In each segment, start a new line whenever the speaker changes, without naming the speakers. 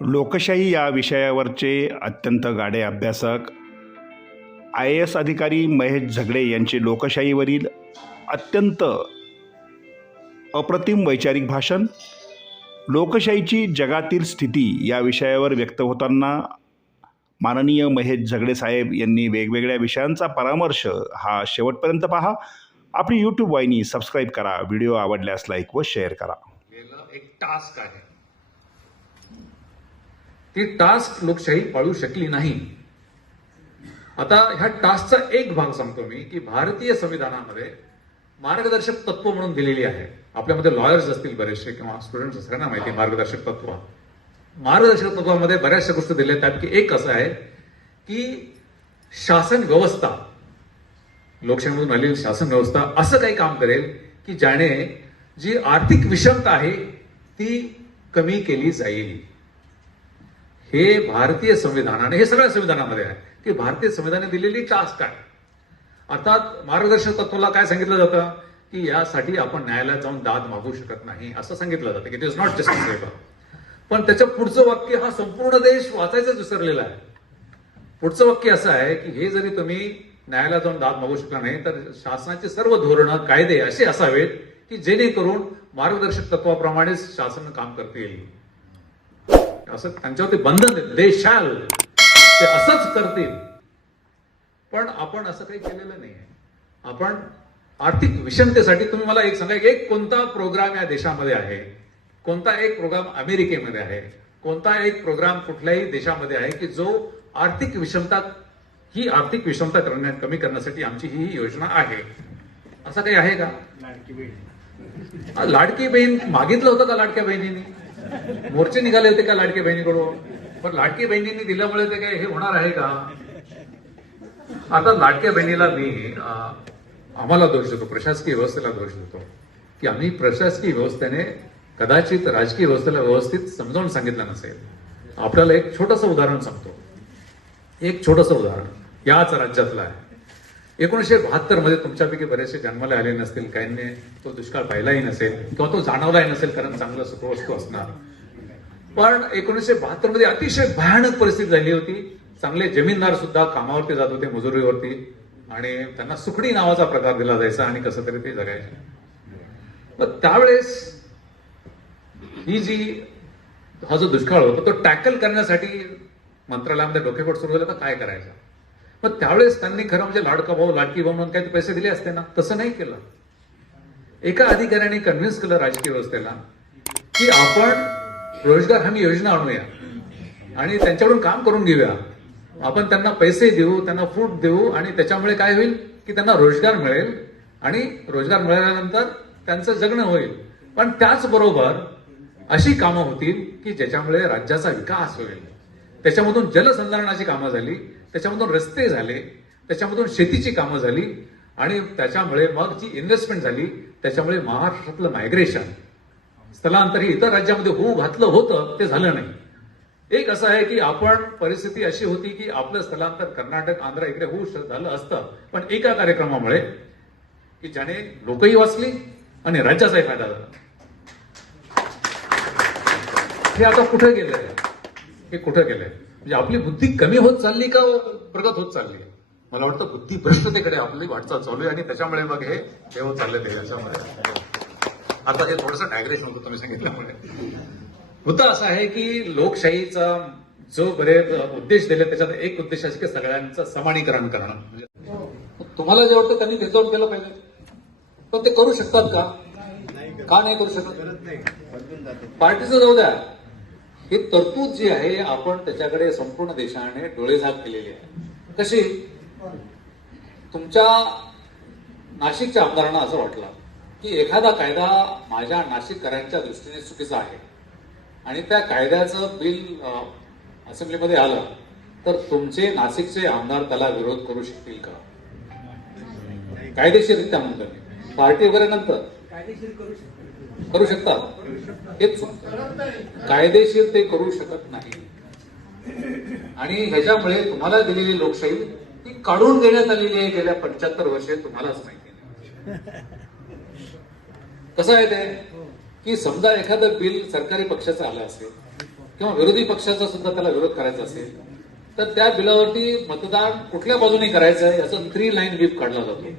लोकशाही या विषयावरचे अत्यंत गाडे अभ्यासक आय ए एस अधिकारी महेश झगडे यांचे लोकशाहीवरील अत्यंत अप्रतिम वैचारिक भाषण लोकशाहीची जगातील स्थिती या विषयावर व्यक्त होताना माननीय महेश झगडे साहेब यांनी वेगवेगळ्या विषयांचा परामर्श हा शेवटपर्यंत पहा. आपली यूट्यूब वाहिनी सबस्क्राईब करा व्हिडिओ आवडल्यास लाईक व शेअर करा.
एक टास्क आहे. ती टास्क लोकशाही पाळू शकली नाही. आता ह्या टास्कचा एक भाग सांगतो मी की भारतीय संविधानामध्ये मार्गदर्शक तत्व म्हणून दिलेली आहे. आपल्यामध्ये लॉयर्स असतील बरेचसे किंवा स्टुडंट्स असतील ना माहिती मार्गदर्शक तत्व. मार्गदर्शक तत्वामध्ये बऱ्याचशा गोष्टी दिल्या त्यापैकी एक असं आहे की शासन व्यवस्था लोकशाहीमधून आलेली शासन व्यवस्था असं काही काम करेल की ज्याने जी आर्थिक विषमता आहे ती कमी केली जाईल. हे भारतीय संविधानाने हे सगळ्या संविधानामध्ये आहे. की भारतीय संविधानाने दिलेली टास्क आहे अर्थात मार्गदर्शक तत्वाला काय सांगितलं जातं? की यासाठी आपण न्यायालयात जाऊन दाद मागू शकत नाही असं सांगितलं जातं. की इट इज नॉट जस्टिफेबल पण त्याच्या पुढचं वाक्य हा संपूर्ण देश वाचायचाच विसरलेला आहे. पुढचं वाक्य असं आहे की हे जरी तुम्ही न्यायालयात जाऊन दाद मागू शकला नाही तर शासनाचे सर्व धोरणं कायदे असे असावेत की जेणेकरून मार्गदर्शक तत्वाप्रमाणेच शासन काम करता येईल असं त्यांच्यावरती बंधन आहे. दे शाल. ते असंच करतील. पण आपण असं काही केलेलं नाही आपण आर्थिक विषमतेसाठी तुम्ही मला एक सांगा एक कोणता प्रोग्राम या देशामध्ये आहे? कोणता एक प्रोग्राम अमेरिकेमध्ये आहे? कोणता एक प्रोग्राम कुठल्याही देशामध्ये आहे की जो आर्थिक विषमता ही आर्थिक विषमता करण्या कमी करण्यासाठी आमची ही योजना आहे? असं काही आहे का? लाडकी बहीण मागितलं होतं का लाडक्या बहिणींनी? मोर्चे निघाले होते का लाडके बहिणीकडून? पण लाडकी बहिणींनी दिल्यामुळे ते काय हे होणार आहे का? आता लाडक्या बहिणीला मी आम्हाला दोष देतो प्रशासकीय व्यवस्थेला दोष देतो. की आम्ही प्रशासकीय व्यवस्थेने कदाचित राजकीय व्यवस्थेला व्यवस्थित समजावून सांगितलं नसेल. आपल्याला एक छोटंसं उदाहरण सांगतो. एक छोटंसं उदाहरण. याच राज्यातलं आहे. एकोणीसशे बहात्तरमध्ये तुमच्यापैकी बरेचसे जन्माला आले नसतील काहींनी तो दुष्काळ पाहिलाही नसेल किंवा तो जाणवलाही नसेल कारण चांगलं सुखवस्तू असणार. पण एकोणीसशे बहात्तरमध्ये अतिशय भयानक परिस्थिती झाली होती. चांगले जमीनदार सुद्धा कामावरती जात होते मजुरीवरती आणि त्यांना सुखडी नावाचा प्रकार दिला जायचा आणि कसं तरी ते जगायचे. पण त्यावेळेस ही जी हा जो दुष्काळ होता तो टॅकल करण्यासाठी मंत्रालयामध्ये डोकेपट सुरू झालं तर काय करायचं? पण त्यावेळेस त्यांनी खरं म्हणजे लाडका भाऊ लाडकी भाऊ म्हणून काही पैसे दिले असते ना तसं नाही केलं. एका अधिकाऱ्याने कन्व्हिन्स केलं राजकीय व्यवस्थेला की आपण रोजगार हमी योजना आणूया आणि त्यांच्याकडून काम करून घेऊया. आपण त्यांना पैसे देऊ त्यांना फ्रूट देऊ आणि त्याच्यामुळे काय होईल की त्यांना रोजगार मिळेल आणि रोजगार मिळाल्यानंतर त्यांचं जगणं होईल. पण त्याचबरोबर अशी कामं होतील की ज्याच्यामुळे राज्याचा विकास होईल. त्याच्यामधून जलसंधारणाची कामं झाली त्याच्यामधून रस्ते झाले त्याच्यामधून शेतीची कामं झाली आणि त्याच्यामुळे मग जी इन्व्हेस्टमेंट झाली त्याच्यामुळे महाराष्ट्रातलं मायग्रेशन स्थलांतर हे इतर राज्यामध्ये होऊ घातलं होतं ते झालं नाही. एक असं आहे की आपण परिस्थिती अशी होती की आपलं स्थलांतर कर्नाटक आंध्र इकडे होऊ झालं असतं पण एका कार्यक्रमामुळे की ज्याने लोकही वाचली आणि राज्याचाही फायदा झाला. हे आता कुठे गेलंय? हे कुठं गेलंय म्हणजे आपली बुद्धी कमी होत चालली का प्रगत होत चालली? मला वाटतं बुद्धी भ्रष्टतेकडे आपली वाटचाल चालू आहे आणि त्याच्यामुळे मग हे हे होत चालले ते याच्यामध्ये. आता हे थोडंसं डायग्रेशन होतं तुम्ही सांगितल्यामुळे. मुद्दा असा आहे की लोकशाहीचा जो बरे उद्देश दिले त्याच्यात एक उद्देश असे की सगळ्यांचं समानीकरण करणं. म्हणजे तुम्हाला जे वाटतं त्यांनी भेदभाव केला पाहिजे. पण ते करू शकतात का? का नाही करू शकत? पार्टीचं जाऊ द्या. ही तरतूद जी आहे आपण त्याच्याकडे संपूर्ण देशाने डोळेझाक केलेली आहे. कशी? तुमच्या नाशिकच्या आमदारांना असं वाटलं की एखादा कायदा माझ्या नाशिककरांच्या दृष्टीने चुकीचा आहे आणि त्या कायद्याचं बिल असेंब्लीमध्ये आलं तर तुमचे नाशिकचे आमदार त्याला विरोध करू शकतील का? कायदेशीररित्या म्हणतो मी पार्टी वगैरे नंतर? करू शकतात हेच चुकतं. कायदेशीर ते करू शकत नाही. आणि ह्याच्यामुळे तुम्हाला दिलेली लोकशाही ती काढून देण्यात आलेली आहे गेल्या पंच्याहत्तर वर्षे तुम्हालाच माहिती नाही कसं आहे ते? की समजा एखादं बिल सरकारी पक्षाचं आलं असेल किंवा विरोधी पक्षाचा सुद्धा त्याला विरोध करायचा असेल तर त्या बिलावरती मतदान कुठल्या बाजूने करायचं याचा थ्री लाईन व्हीप काढला जातो.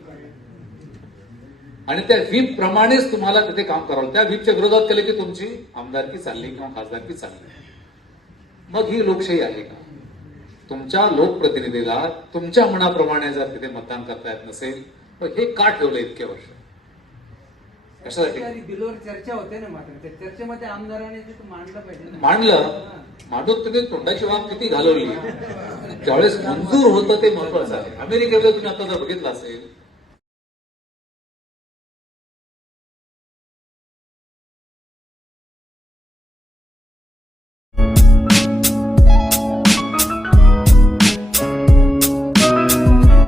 आणि त्या व्हीप प्रमाणेच तुम्हाला तिथे काम करावं त्या व्हीपच्या विरोधात केलं की तुमची आमदारकी चालली किंवा खासदारकी चालली. मग ही लोकशाही आहे का? तुमच्या लोकप्रतिनिधीला तुमच्या मनाप्रमाणे जर तिथे मतदान करता येत नसेल तर हे का ठेवलं इतके वर्ष? कशासाठी?
सरकारी बिलवर चर्चा होते ना मात्र. त्या चर्चेमध्ये आमदाराने मांडलं पाहिजे ना.
मांडलं? मांडून तुम्ही तोंडाची वाफ किती घालवली? ज्यावेळेस मंजूर होतं ते महत्वाचं आहे. अमेरिकेला तुम्ही आता जर बघितलं असेल